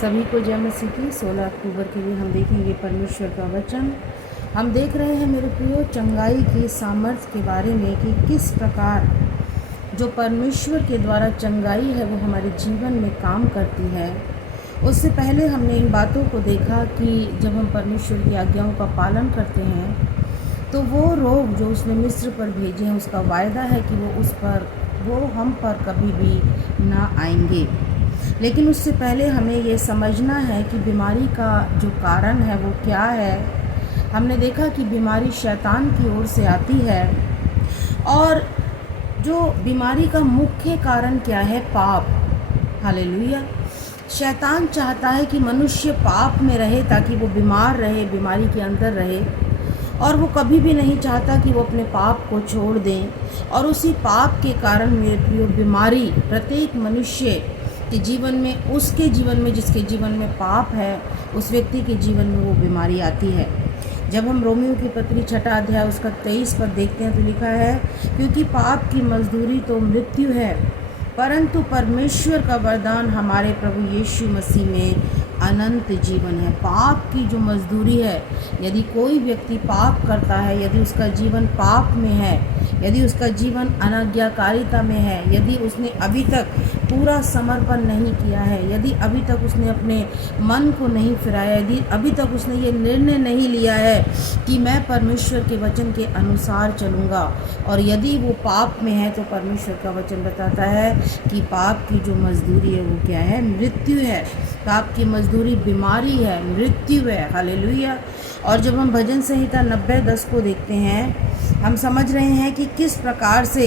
सभी को जय मसीह की। 16 अक्टूबर के लिए हम देखेंगे परमेश्वर का वचन। हम देख रहे हैं मेरे प्रियो चंगाई की सामर्थ्य के बारे में कि किस प्रकार जो परमेश्वर के द्वारा चंगाई है वो हमारे जीवन में काम करती है। उससे पहले हमने इन बातों को देखा कि जब हम परमेश्वर की आज्ञाओं का पालन करते हैं तो वो रोग जो उसने मिस्र पर भेजे हैं उसका वायदा है कि वो हम पर कभी भी ना आएंगे। लेकिन उससे पहले हमें ये समझना है कि बीमारी का जो कारण है वो क्या है। हमने देखा कि बीमारी शैतान की ओर से आती है और जो बीमारी का मुख्य कारण क्या है? पाप। हालेलुया। शैतान चाहता है कि मनुष्य पाप में रहे ताकि वो बीमार रहे, बीमारी के अंदर रहे, और वो कभी भी नहीं चाहता कि वो अपने पाप को छोड़ दें। और उसी पाप के कारण मेरे प्रियो बीमारी प्रत्येक मनुष्य के जीवन में, उसके जीवन में जिसके जीवन में पाप है, उस व्यक्ति के जीवन में वो बीमारी आती है। जब हम रोमियो की पत्री 6 अध्याय उसका 23 पद देखते हैं तो लिखा है, क्योंकि पाप की मजदूरी तो मृत्यु है, परंतु परमेश्वर का वरदान हमारे प्रभु यीशु मसीह में अनंत जीवन है। पाप की जो मजदूरी है, यदि कोई व्यक्ति पाप करता है, यदि उसका जीवन पाप में है, यदि उसका जीवन अनाज्ञाकारिता में है, यदि उसने अभी तक पूरा समर्पण नहीं किया है, यदि अभी तक उसने अपने मन को नहीं फिराया, यदि अभी तक उसने ये निर्णय नहीं लिया है कि मैं परमेश्वर के वचन के अनुसार चलूँगा, और यदि वो पाप में है तो परमेश्वर का वचन बताता है कि पाप की जो मजदूरी है वो क्या है? मृत्यु है। पाप की मजदूरी बीमारी है, मृत्यु है। हालेलुया। और जब हम भजन संहिता 90:10 को देखते हैं, हम समझ रहे हैं कि किस प्रकार से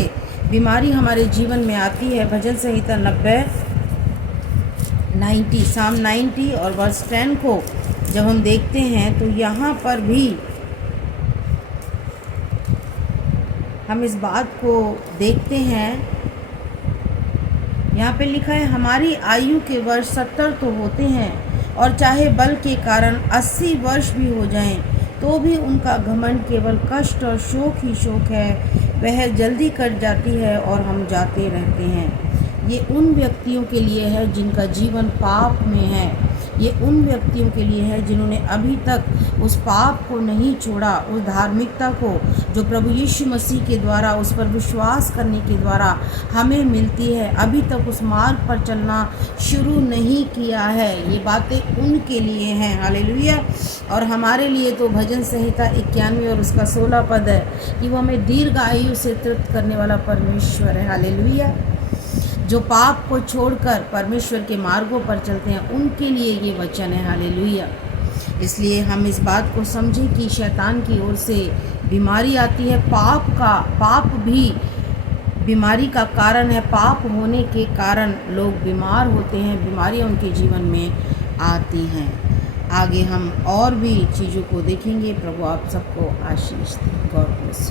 बीमारी हमारे जीवन में आती है। भजन संहिता 90 साम 90 और वर्स 10 को जब हम देखते हैं तो यहाँ पर भी हम इस बात को देखते हैं। यहाँ पे लिखा है, हमारी आयु के वर्ष 70 तो होते हैं, और चाहे बल के कारण 80 वर्ष भी हो जाएं, तो भी उनका घमंड केवल कष्ट और शोक ही शोक है। वह जल्दी कट जाती है और हम जाते रहते हैं। ये उन व्यक्तियों के लिए है जिनका जीवन पाप में है। ये उन व्यक्तियों के लिए है जिन्होंने अभी तक उस पाप को नहीं छोड़ा, उस धार्मिकता को जो प्रभु यीशु मसीह के द्वारा, उस पर विश्वास करने के द्वारा हमें मिलती है, अभी तक उस मार्ग पर चलना शुरू नहीं किया है। ये बातें उनके लिए हैं। हालेलुया। और हमारे लिए तो भजन संहिता 91 और उसका 16 पद है कि वो हमें दीर्घ आयु से तृप्त करने वाला परमेश्वर है। हालेलुया। जो पाप को छोड़कर परमेश्वर के मार्गों पर चलते हैं उनके लिए ये वचन है। हालेलुया। इसलिए हम इस बात को समझें कि शैतान की ओर से बीमारी आती है। पाप भी बीमारी का कारण है। पाप होने के कारण लोग बीमार होते हैं, बीमारियां उनके जीवन में आती हैं। आगे हम और भी चीज़ों को देखेंगे। प्रभु आप सबको आशीष दे। God bless you.